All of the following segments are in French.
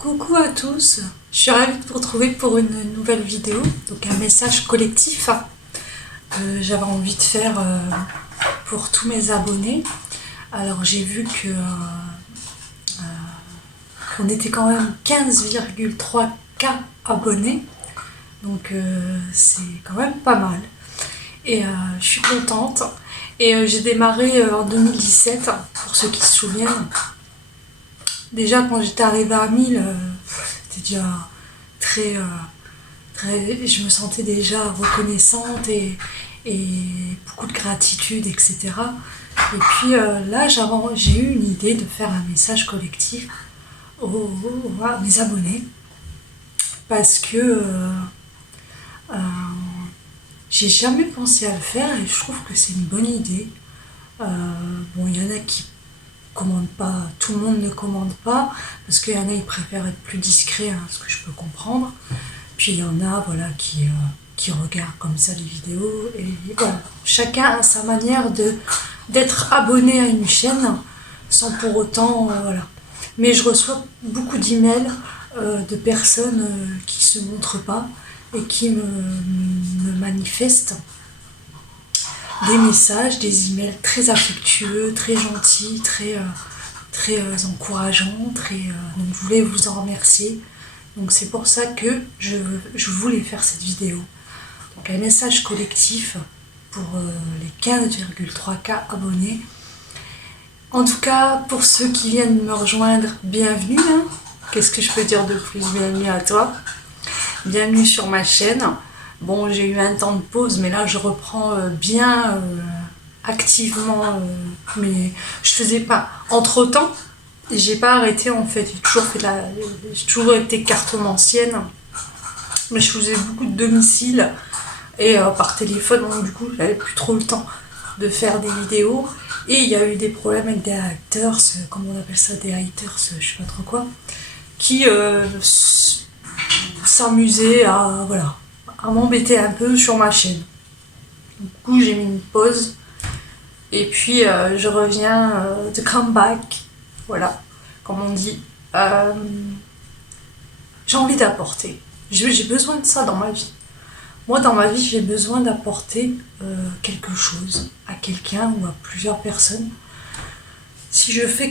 Coucou à tous, je suis ravie de vous retrouver pour une nouvelle vidéo, donc un message collectif que j'avais envie de faire pour tous mes abonnés. Alors j'ai vu que qu'on était quand même 15,3K abonnés, donc c'est quand même pas mal. Et je suis contente. Et j'ai démarré en 2017, pour ceux qui se souviennent. Déjà quand j'étais arrivée à 1000, c'était déjà très, je me sentais déjà reconnaissante et beaucoup de gratitude, etc. Et puis là, j'ai eu une idée de faire un message collectif à mes abonnés parce que j'ai jamais pensé à le faire et je trouve que c'est une bonne idée. Bon, il y en a qui commandent pas, tout le monde ne commande pas parce qu'il y en a ils préfèrent être plus discrets, ce que je peux comprendre. Puis il y en a voilà qui regardent comme ça les vidéos et voilà. Chacun a sa manière d'être abonné à une chaîne sans pour autant voilà. Mais je reçois beaucoup d'emails de personnes qui se montrent pas et qui me manifestent des messages, des emails très affectueux, très gentils, très encourageants, donc je voulais vous en remercier. Donc c'est pour ça que je voulais faire cette vidéo. Donc un message collectif pour les 15,3K abonnés. En tout cas, pour ceux qui viennent me rejoindre, bienvenue. Qu'est-ce que je peux dire de plus? Bienvenue à toi. Bienvenue sur ma chaîne. Bon, j'ai eu un temps de pause, mais là je reprends bien activement. Mais je faisais pas. Entre-temps, j'ai pas arrêté en fait. J'ai toujours été cartomancienne, mais je faisais beaucoup de domicile et par téléphone, donc du coup j'avais plus trop le temps de faire des vidéos. Et il y a eu des problèmes avec des haters, comment on appelle ça, des haters, je sais pas trop quoi, qui s'amusaient à m'embêter un peu sur ma chaîne. Du coup j'ai mis une pause et puis je reviens de comeback, voilà, comme on dit. J'ai envie d'apporter. J'ai besoin de ça dans ma vie. Moi, dans ma vie, j'ai besoin d'apporter quelque chose à quelqu'un ou à plusieurs personnes. Si je fais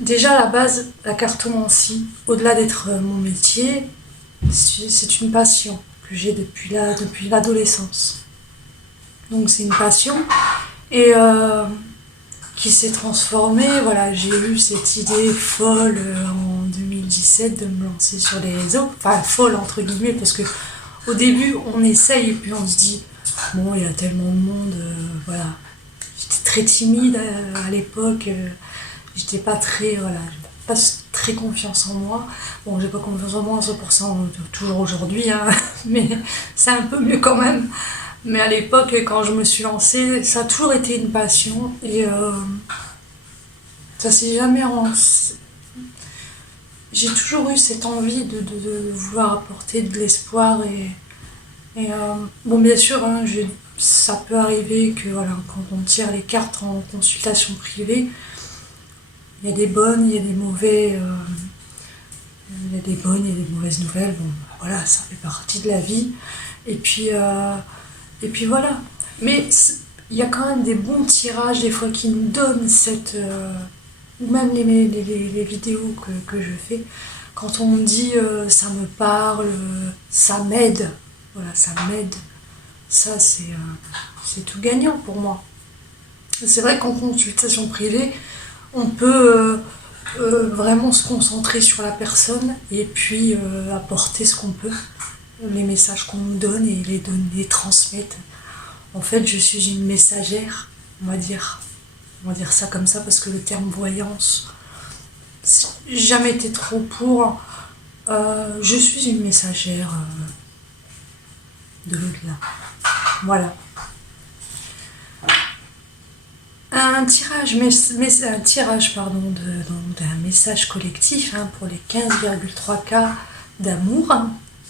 déjà à la base, la cartomancie, au-delà d'être mon métier, c'est une passion que j'ai depuis l'adolescence. Donc c'est une passion et qui s'est transformée. Voilà, j'ai eu cette idée folle en 2017 de me lancer sur les réseaux. Enfin, folle entre guillemets, parce que au début, on essaye et puis on se dit, bon, il y a tellement de monde, voilà. J'étais très timide à l'époque, j'étais pas très, voilà, pas très confiance en moi. Bon, j'ai pas confiance en moi à 100% toujours aujourd'hui, mais c'est un peu mieux quand même. Mais à l'époque, quand je me suis lancée, ça a toujours été une passion et ça s'est jamais j'ai toujours eu cette envie de vouloir apporter de l'espoir et bon, bien sûr, ça peut arriver que voilà, quand on tire les cartes en consultation privée, il y a des bonnes, il y a des mauvais, il y a des bonnes, il y a des mauvaises nouvelles. Bon, voilà, ça fait partie de la vie. Et puis voilà. Mais il y a quand même des bons tirages des fois qui nous donnent cette ou même les vidéos que je fais, quand on me dit ça me parle, ça m'aide, voilà, ça m'aide, ça c'est tout gagnant pour moi. C'est vrai qu'en consultation privée, on peut vraiment se concentrer sur la personne et puis apporter ce qu'on peut, les messages qu'on nous donne et les transmettre. En fait, je suis une messagère, on va dire ça comme ça, parce que le terme voyance, j'ai jamais été trop pour. Je suis une messagère de l'au-delà. Voilà. Un tirage d'un message collectif pour les 15,3K d'amour,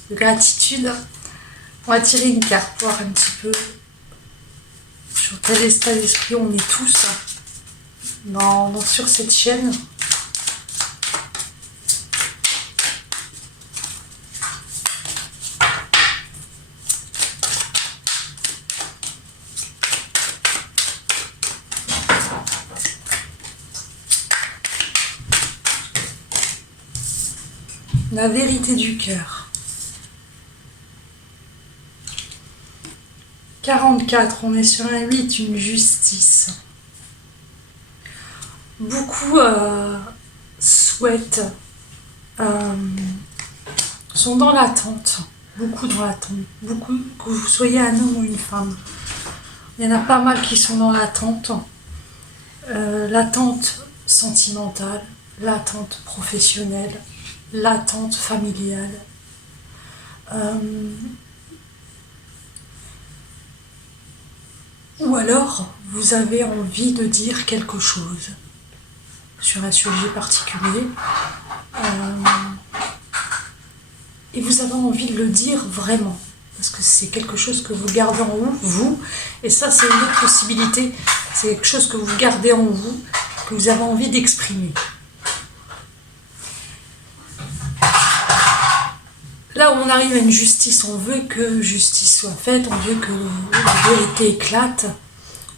de gratitude. On va tirer une carte pour voir un petit peu sur quel état d'esprit on est tous sur cette chaîne. La vérité du cœur. 44, on est sur un 8, une justice. Beaucoup souhaitent, euh, sont dans l'attente, beaucoup dans l'attente, beaucoup, que vous soyez un homme ou une femme. Il y en a pas mal qui sont dans l'attente, l'attente sentimentale, l'attente professionnelle, l'attente familiale. Ou alors, vous avez envie de dire quelque chose sur un sujet particulier et vous avez envie de le dire vraiment parce que c'est quelque chose que vous gardez en vous, et ça c'est une autre possibilité, c'est quelque chose que vous gardez en vous, que vous avez envie d'exprimer. Là où on arrive à une justice, on veut que justice soit faite, on veut que la vérité éclate,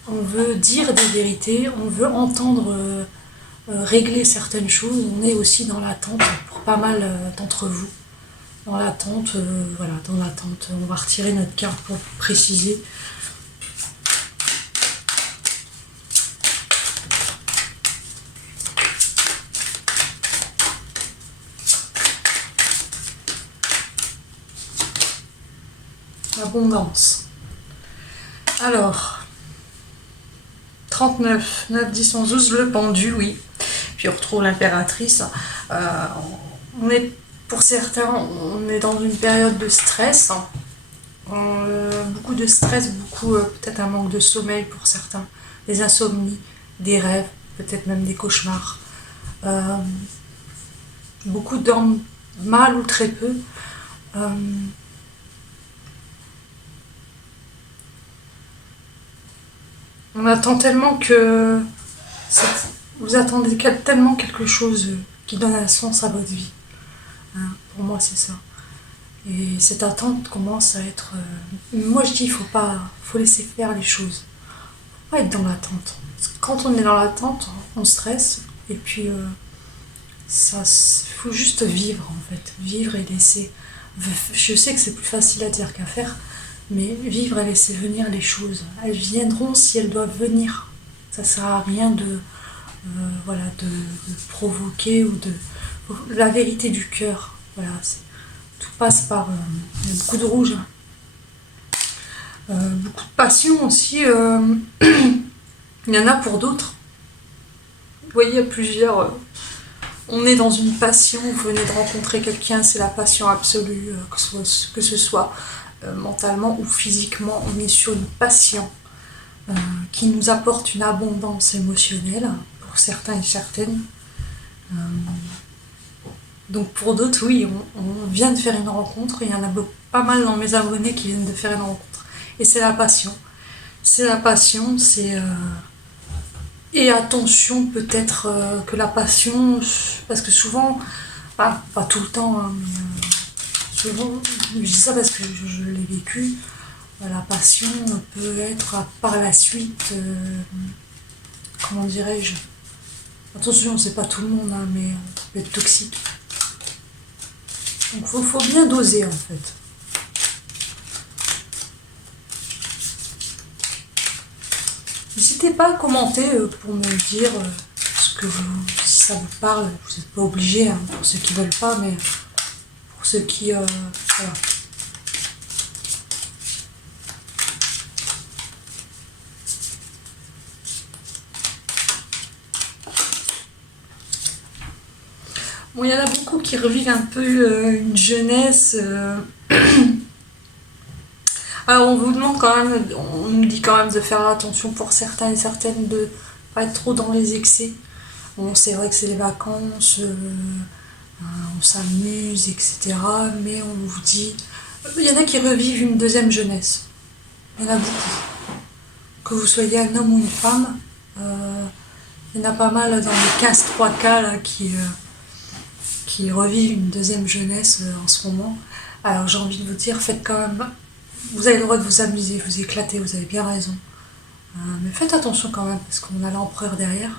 on veut dire des vérités, on veut entendre régler certaines choses. On est aussi dans l'attente pour pas mal d'entre vous. Dans l'attente, voilà, dans l'attente. On va retirer notre carte pour préciser. Abondance. Alors, 39, 9, 10, 11, 12, le pendu, oui. Puis on retrouve l'impératrice. On est, pour certains, on est dans une période de stress. Beaucoup de stress, beaucoup peut-être un manque de sommeil pour certains. Des insomnies, des rêves, peut-être même des cauchemars. Beaucoup dorment mal ou très peu. On attend tellement que... Vous attendez tellement quelque chose qui donne un sens à votre vie. Hein, pour moi, c'est ça. Et cette attente commence à être... moi, je dis, il faut laisser faire les choses. Faut pas être dans l'attente. Parce que quand on est dans l'attente, on stresse. Et puis, faut juste vivre, en fait. Vivre et laisser... Je sais que c'est plus facile à dire qu'à faire. Mais vivre et laisser venir les choses. Elles viendront si elles doivent venir. Ça ne sert à rien de provoquer ou de... La vérité du cœur. Voilà, tout passe par... il y a beaucoup de rouge. Beaucoup de passion aussi. Il y en a pour d'autres. Vous voyez, il y a plusieurs... on est dans une passion, vous venez de rencontrer quelqu'un, c'est la passion absolue, que ce soit mentalement ou physiquement, on est sur une passion qui nous apporte une abondance émotionnelle pour certains et certaines. Donc pour d'autres, oui, on vient de faire une rencontre, il y en a pas mal dans mes abonnés qui viennent de faire une rencontre. Et c'est la passion. C'est la passion, c'est... Et attention peut-être que la passion, parce que souvent, pas tout le temps, hein, mais souvent, je dis ça parce que je l'ai vécu, la passion peut être par la suite, comment dirais-je, attention, c'est pas tout le monde, hein, mais ça peut être toxique. Donc faut bien doser en fait. N'hésitez pas à commenter pour me dire si ça vous parle. Vous n'êtes pas obligé, hein, pour ceux qui veulent pas, mais pour ceux qui... voilà. Bon, il y en a beaucoup qui revivent un peu une jeunesse. Alors on vous demande quand même, on nous dit quand même de faire attention pour certains et certaines de pas être trop dans les excès. Bon, c'est vrai que c'est les vacances, on s'amuse, etc. Mais on vous dit, il y en a qui revivent une deuxième jeunesse. Il y en a beaucoup. Que vous soyez un homme ou une femme, il y en a pas mal dans les 15-3 cas là, qui revivent une deuxième jeunesse en ce moment. Alors j'ai envie de vous dire, faites quand même... Vous avez le droit de vous amuser, vous éclater, vous avez bien raison. Mais faites attention quand même, parce qu'on a l'empereur derrière.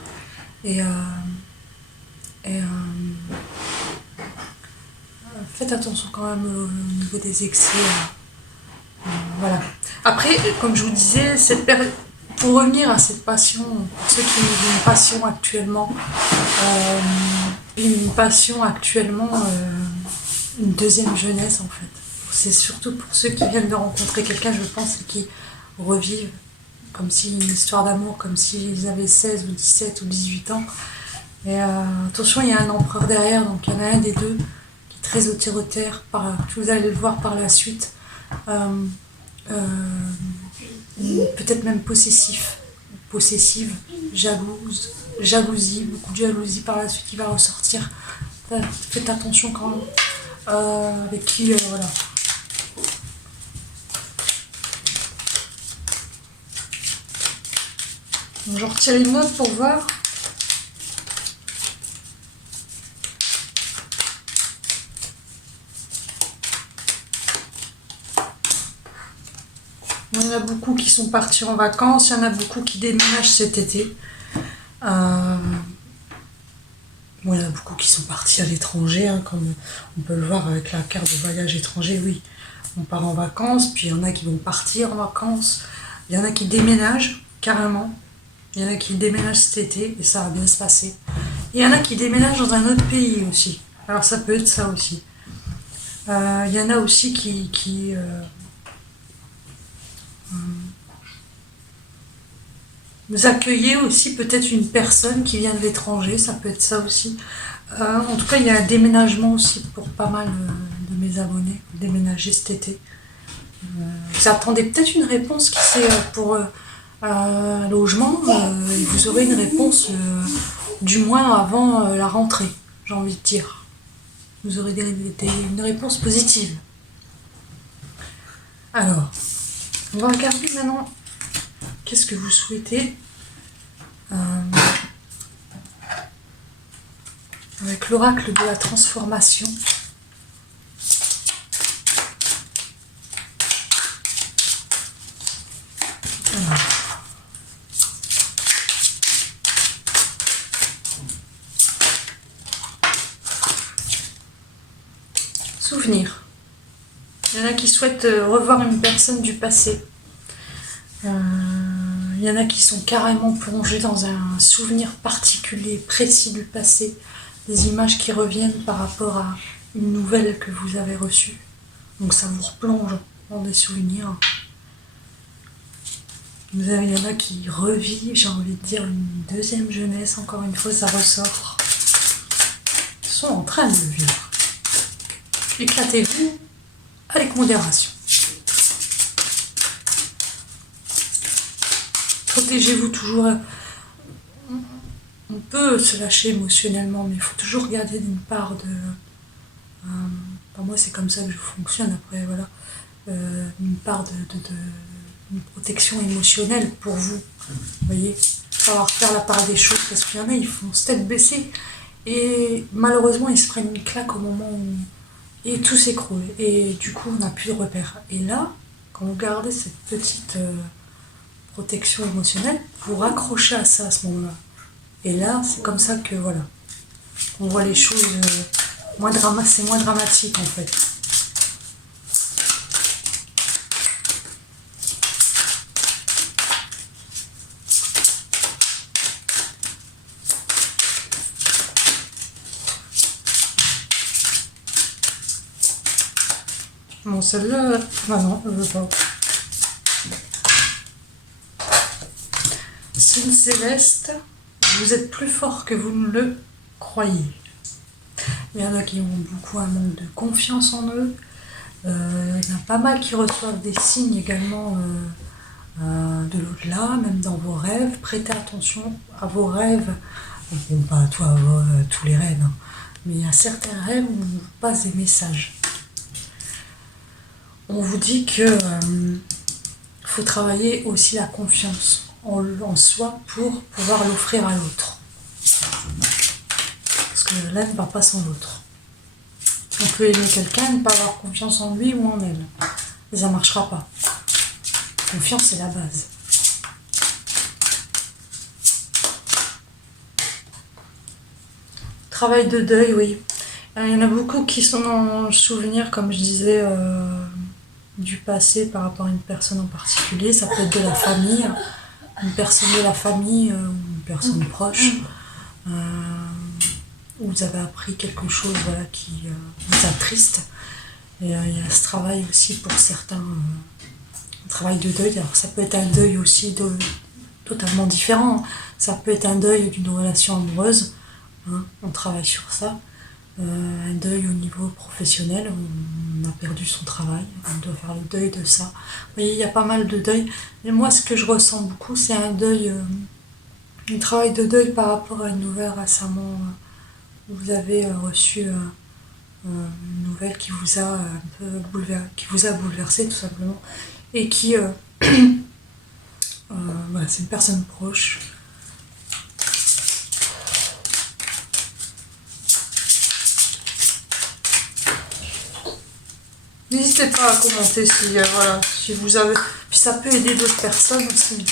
Et faites attention quand même au niveau des excès. Voilà. Après, comme je vous disais, pour revenir à cette passion, pour ceux qui ont une passion actuellement, une deuxième jeunesse en fait. C'est surtout pour ceux qui viennent de rencontrer quelqu'un, je pense, et qui revivent comme si une histoire d'amour, comme s'ils avaient 16 ou 17 ou 18 ans. Et attention, il y a un empereur derrière, donc il y en a un des deux qui est très autoritaire, vous allez le voir par la suite. Euh, Peut-être même possessive, jalousie, beaucoup de jalousie par la suite qui va ressortir. Faites attention quand même avec qui, voilà. Donc, je retire une note pour voir. Il y en a beaucoup qui sont partis en vacances, il y en a beaucoup qui déménagent cet été. Bon, il y en a beaucoup qui sont partis à l'étranger, hein, comme on peut le voir avec la carte de voyage étranger, oui. On part en vacances, puis il y en a qui vont partir en vacances. Il y en a qui déménagent, carrément. Il y en a qui déménagent cet été, et ça va bien se passer. Il y en a qui déménagent dans un autre pays aussi. Alors ça peut être ça aussi. Il y en a aussi qui vous accueillez aussi peut-être une personne qui vient de l'étranger, ça peut être ça aussi. En tout cas, il y a un déménagement aussi pour pas mal de mes abonnés, déménager cet été. Vous attendez peut-être une réponse qui c'est pour un logement, et vous aurez une réponse du moins avant la rentrée, j'ai envie de dire. Vous aurez une réponse positive. Alors, on va regarder maintenant qu'est-ce que vous souhaitez avec l'oracle de la transformation. Alors. Souvenir. Il y en a qui souhaitent revoir une personne du passé. Il y en a qui sont carrément plongés dans un souvenir particulier, précis du passé, des images qui reviennent par rapport à une nouvelle que vous avez reçue. Donc ça vous replonge dans des souvenirs. Il y en a qui revivent, j'ai envie de dire, une deuxième jeunesse, encore une fois, ça ressort. Ils sont en train de le vivre. Éclatez-vous avec modération. Protégez-vous toujours. On peut se lâcher émotionnellement, mais il faut toujours garder une part de... moi, c'est comme ça que je fonctionne. Après, voilà. Une part une protection émotionnelle pour vous. Vous voyez, savoir faire la part des choses, parce qu'il y en a, ils font tête baissée. Et malheureusement, ils se prennent une claque au moment où... Et tout s'écroule. Et du coup, on n'a plus de repères. Et là, quand vous gardez cette petite protection émotionnelle, vous raccrochez à ça à ce moment-là. Et là, c'est comme ça que, voilà, on voit les choses c'est moins dramatique, en fait. Bon, celle-là, non, je veux pas. Signe céleste, vous êtes plus fort que vous ne le croyez. Il y en a qui ont beaucoup un manque de confiance en eux. Il y en a pas mal qui reçoivent des signes également de l'au-delà, même dans vos rêves. Prêtez attention à vos rêves. Bon, pas à tous les rêves, hein, mais il y a certains rêves où on vous passe des messages. On vous dit que faut travailler aussi la confiance en soi pour pouvoir l'offrir à l'autre. Parce que l'un ne va pas sans l'autre. On peut aimer quelqu'un et ne pas avoir confiance en lui ou en elle. Et ça ne marchera pas. Confiance, c'est la base. Travail de deuil, oui. Il y en a beaucoup qui sont dans le souvenir, comme je disais, du passé par rapport à une personne en particulier. Ça peut être de la famille, une personne de la famille, une personne proche, euh, où vous avez appris quelque chose voilà, qui vous attriste. Et il y a ce travail aussi pour certains, un travail de deuil. Alors ça peut être un deuil aussi totalement différent. Ça peut être un deuil d'une relation amoureuse, hein, on travaille sur ça. Un deuil au niveau professionnel, on a perdu son travail, on doit faire le deuil de ça. Vous voyez, il y a pas mal de deuils. Mais moi, ce que je ressens beaucoup, c'est un deuil, un travail de deuil par rapport à une nouvelle récemment. Où vous avez reçu une nouvelle qui vous a un peu qui vous a bouleversé tout simplement. Et qui, voilà, c'est une personne proche. N'hésitez pas à commenter si, voilà, si vous avez... Puis ça peut aider d'autres personnes aussi.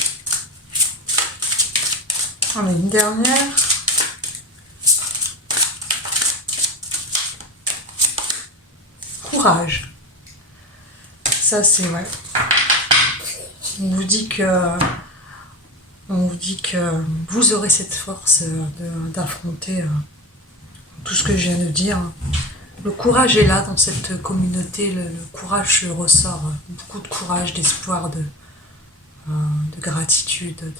On a une dernière. Courage. Ça c'est ouais. On vous dit que vous aurez cette force d'affronter tout ce que je viens de dire. Le courage est là dans cette communauté, le courage ressort, beaucoup de courage, d'espoir, de gratitude.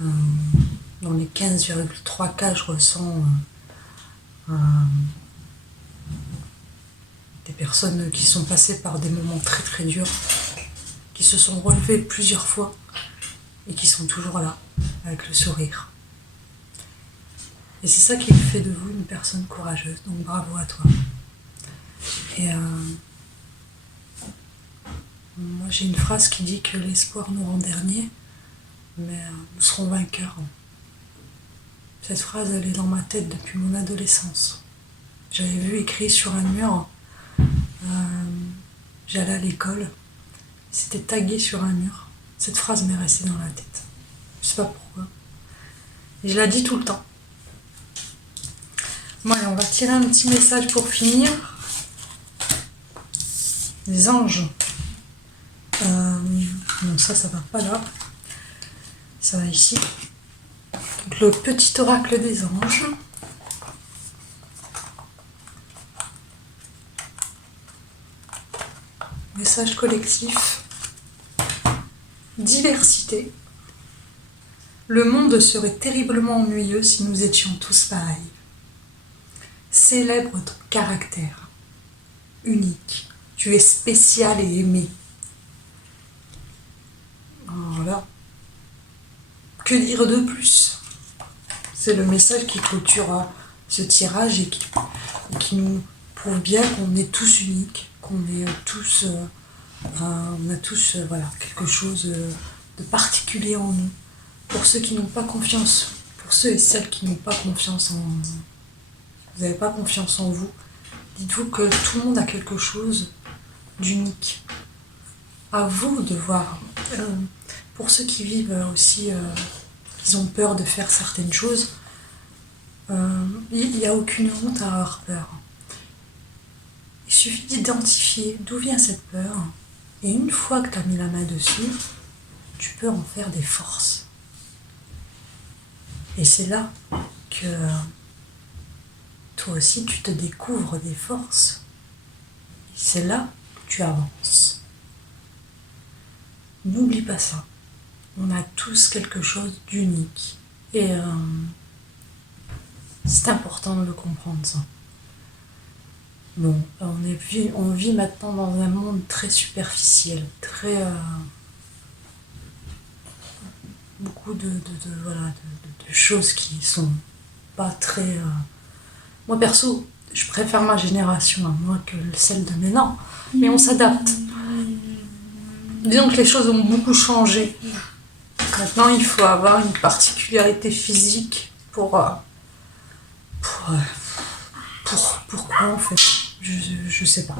Dans les 15,3 cas, je ressens des personnes qui sont passées par des moments très très durs, qui se sont relevées plusieurs fois et qui sont toujours là, avec le sourire. Et c'est ça qui fait de vous une personne courageuse, donc bravo à toi. Et moi j'ai une phrase qui dit que l'espoir nous rend derniers, mais nous serons vainqueurs. Cette phrase, elle est dans ma tête depuis mon adolescence. J'avais vu écrit sur un mur, j'allais à l'école, c'était tagué sur un mur. Cette phrase m'est restée dans la tête. Je sais pas pourquoi. Et je la dis tout le temps. Bon, allez, on va tirer un petit message pour finir. Les anges. Non, ça va pas là. Ça va ici. Donc, le petit oracle des anges. Message collectif. Diversité. Le monde serait terriblement ennuyeux si nous étions tous pareils. Célèbre ton caractère. Unique. Tu es spécial et aimé. Voilà. Que dire de plus? C'est le message qui clôture ce tirage et qui nous prouve bien qu'on est tous uniques, qu'on est tous, on a tous voilà, quelque chose de particulier en nous. Pour ceux qui n'ont pas confiance, pour ceux et celles qui n'ont pas confiance en vous n'avez pas confiance en vous, dites-vous que tout le monde a quelque chose d'unique. À vous de voir. Pour ceux qui vivent aussi, qui ont peur de faire certaines choses, il n'y a aucune honte à avoir peur. Il suffit d'identifier d'où vient cette peur, et une fois que tu as mis la main dessus, tu peux en faire des forces. Et c'est là que toi aussi tu te découvres des forces. Et c'est là que tu avances. N'oublie pas ça. On a tous quelque chose d'unique. Et c'est important de le comprendre, ça. Bon, on vit maintenant dans un monde très superficiel, très... beaucoup de choses qui sont pas très... Moi, perso, je préfère ma génération à moi que celle de maintenant, mais on s'adapte. Disons que les choses ont beaucoup changé. Maintenant, il faut avoir une particularité physique pourquoi en fait, je sais pas.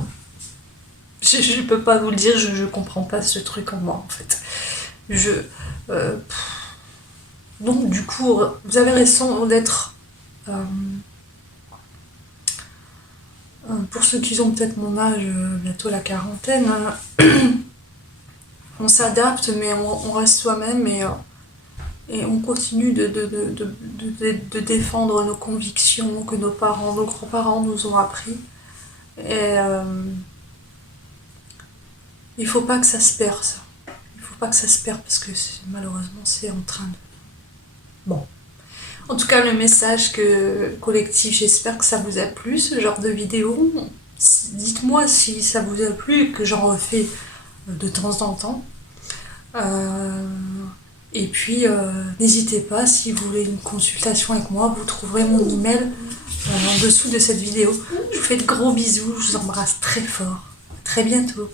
Je peux pas vous le dire, je comprends pas ce truc en moi en fait. Donc du coup, vous avez raison d'être Pour ceux qui ont peut-être mon âge, bientôt la quarantaine, on s'adapte, mais on reste soi-même et on continue de défendre nos convictions que nos parents, nos grands-parents nous ont appris. Et il faut pas que ça se perde, ça. Il faut pas que ça se perde parce que malheureusement c'est en train de... Bon. En tout cas, le message collectif, j'espère que ça vous a plu, ce genre de vidéo. Dites-moi si ça vous a plu et que j'en refais de temps en temps. Et puis, n'hésitez pas, si vous voulez une consultation avec moi, vous trouverez mon email en dessous de cette vidéo. Je vous fais de gros bisous, je vous embrasse très fort. À très bientôt.